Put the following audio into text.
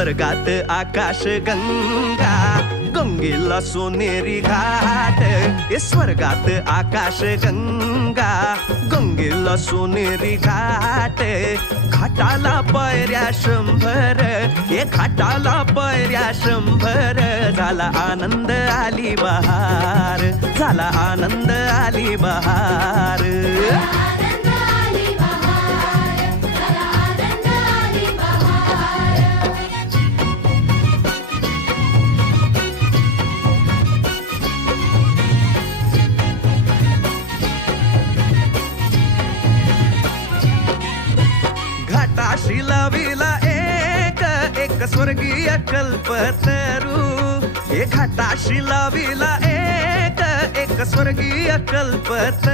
स्वर्गात आकाश गंगा, गंगेला सोनेरी घाट. स्वर्गात आकाश गंगा, गंगेला सोनेरी घाट. घाटाला पायऱ्या 100, घाटाला पायऱ्या 100. झाला आनंद आली बहार, झाला आनंद आली बहार. घाटाशी लाविला एक स्वर्गीय कल्पतरू. घाटाशी लाविला एक स्वर्गीय कल्पतरू.